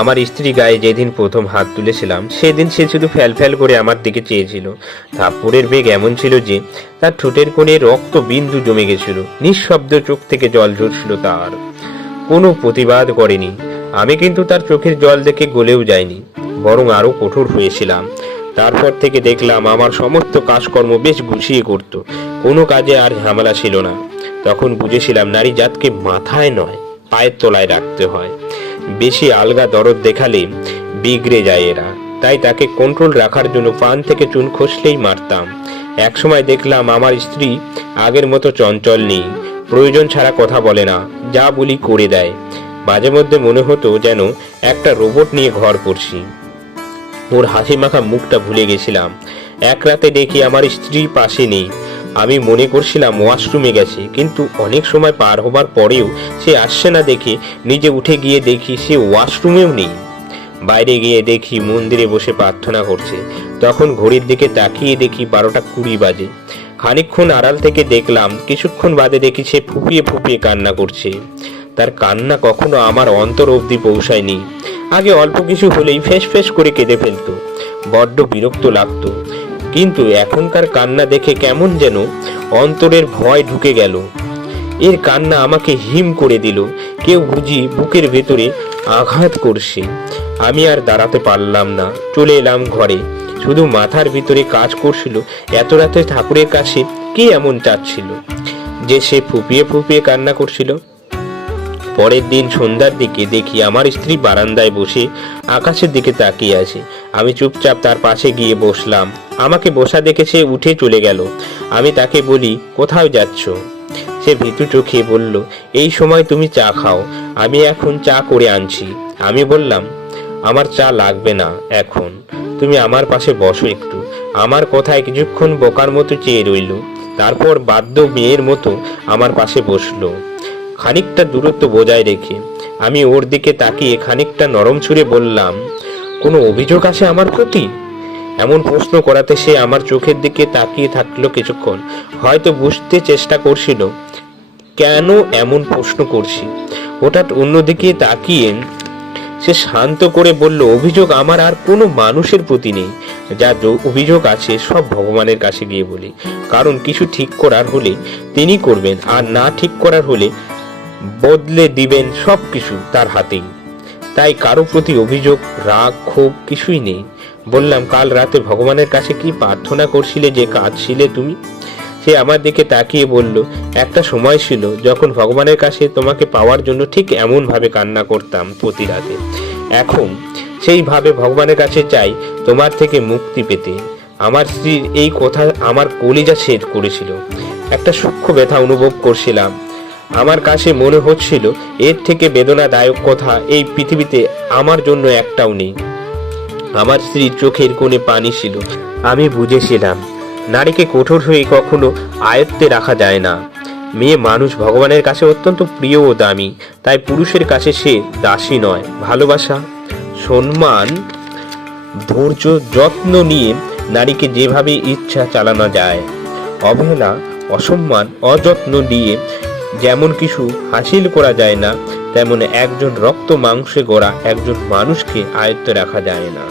আমার স্ত্রী গায়ে যেদিন প্রথম হাত তুলেছিলাম সেদিন সে শুধু ফ্যাল ফ্যাল করে আমার দিকে চেয়েছিল। থাপ্পড়ের বেগ এমন ছিল যে তার ঠোঁটের কোণে রক্ত বিন্দু জমে গেছিল। নিঃশব্দ চোখ থেকে জল ঝরছিল তার। কোনো প্রতিবাদ করেনি। আমি কিন্তু তার চোখের জল দেখে গলেও যায়নি, বরং আরো কঠোর হয়েছিলাম। তারপর থেকে দেখলাম আমার সমস্ত কাজকর্ম বেশ গুছিয়ে করত। কোনো কাজে আর ঝামেলা ছিল না। তখন বুঝেছিলাম নারী জাতকে মাথায় নয় পায়ের তলায় রাখতে হয়। বেশি আলগা দরদ দেখালে বিগড়ে যায় এরা। তাই তাকে কন্ট্রোল রাখার জন্য পান থেকে চুন খসলেই মারতাম। একসময় দেখলাম আমার স্ত্রী আগের মতো চঞ্চল নেই। প্রয়োজন ছাড়া কথা বলে না, যা বলি করে দেয়। মাঝে মধ্যে মনে হতো যেন একটা রোবট নিয়ে ঘর করছি। ওর হাসি মাখা মুখটা ভুলে গেছিলাম। এক রাতে দেখি আমার স্ত্রী পাশে নেই। আমি মনে করছিলাম ওয়াশরুমে গেছে, কিন্তু অনেক সময় পার হবার পরেও সে আসছে না দেখে নিজে উঠে গিয়ে দেখি সে ওয়াশরুমেও নেই। বাইরে গিয়ে দেখি মন্দিরে বসে প্রার্থনা করছে। তখন ঘড়ির দিকে তাকিয়ে দেখি 12:20 বাজে। খানিকক্ষণ আড়াল থেকে দেখলাম, কিছুক্ষণ বাদে দেখি সে ফুপিয়ে ফুপিয়ে কান্না করছে। তার কান্না কখনো আমার অন্তর অবধি পৌঁছায়নি। আগে অল্প কিছু হলেই ফেস ফেস করে কেঁদে ফেলতো, বড্ড বিরক্ত লাগতো। কিন্তু এখনকার কান্না দেখে কেমন যেন অন্তরের ভয় ঢুকে গেল। এর কান্না আমাকে হিম করে দিল। কেউ বুঝি বুকের ভেতরে আঘাত করছে। আমি আর দাঁড়াতে পারলাম না, চলে এলাম ঘরে। শুধু মাথার ভিতরে কাজ করছিল, এত রাতে ঠাকুরের কাছে কে এমন চাচ্ছিল যে সে ফুপিয়ে ফুপিয়ে কান্না করছিল। পরের দিন সন্ধ্যার দিকে দেখি আমার স্ত্রী বারান্দায় বসে আকাশের দিকে তাকিয়ে আছে। আমি চুপচাপ তার পাশে গিয়ে বসলাম। আমাকে বসা দেখে সে উঠে চলে গেল। আমি তাকে বলি, কোথাও যাচ্ছ? সে ভীতু চোখে বলল, এই সময় তুমি চা খাও, আমি এখন চা করে আনছি। আমি বললাম, আমার চা লাগবে না এখন, তুমি আমার পাশে বসো একটু। আমার কথায় কিছুক্ষণ বোকার মতো চেয়ে রইল, তারপর বাধ্য মেয়ের মতো আমার পাশে বসলো। খানিকটা দূরত্ব বজায় রেখে আমি ওর দিকে তাকিয়ে খানিকটা নরম সুরে বললাম, কোনো অভিযোগ আছে আমার প্রতি? এমন প্রশ্ন করাতে সে আমার চোখের দিকে তাকিয়ে থাকলো কিছুক্ষণ। হয়তো বুঝতে চেষ্টা করছিল কেন এমন প্রশ্ন করছি। হঠাৎ অন্যদিকে তাকিয়ে সে শান্ত করে বলল, অভিযোগ আমার আর কোনো মানুষের প্রতি নেই। যা অভিযোগ আছে সব ভগবানের কাছে গিয়ে বলি। কারণ কিছু ঠিক করার হলে তিনি করবেন, আর না ঠিক করার হলে বদলে দিবেন সবকিছু তার হাতেই। তাই কারো প্রতি অভিযোগ, রাগ, ক্ষোভ কিছুই নেই। বললাম, কাল রাতে ভগবানের কাছে কি প্রার্থনা করছিলে যে কাঁদছিলে তুমি? সে আমার দিকে তাকিয়ে বলল, একটা সময় ছিল যখন ভগবানের কাছে তোমাকে পাওয়ার জন্য ঠিক এমন ভাবে কান্না করতাম প্রতি রাতে। এখন সেইভাবে ভগবানের কাছে চাই তোমার থেকে মুক্তি পেতে। আমার স্ত্রীর এই কথা আমার কলিজা ছেদ করেছিল। একটা সূক্ষ্ম ব্যথা অনুভব করছিলাম। আমার কাছে মনে হচ্ছিল এর থেকে বেদনাদায়ক কথা এই পৃথিবীতে আমার জন্য একটাও নেই। আমার স্ত্রীর চোখের কোণে পানি ছিল। আমি বুঝেছিলাম নারীকে কঠোর হয়ে কখনো আয়ত্তে রাখা যায় না। মেয়ে মানুষ ভগবানের কাছে অত্যন্ত প্রিয় ও দামি। তাই পুরুষের কাছে সে দাসী নয়। ভালোবাসা, সম্মান, ধৈর্য, যত্ন নিয়ে নারীকে যেভাবে ইচ্ছা চালানো যায়। অবহেলা, অসম্মান, অযত্ন দিয়ে যেমন কিছু হাসিল করা যায় না, তেমন একজন রক্ত মাংসে গড়া একজন মানুষকে আয়ত্তে রাখা যায় না।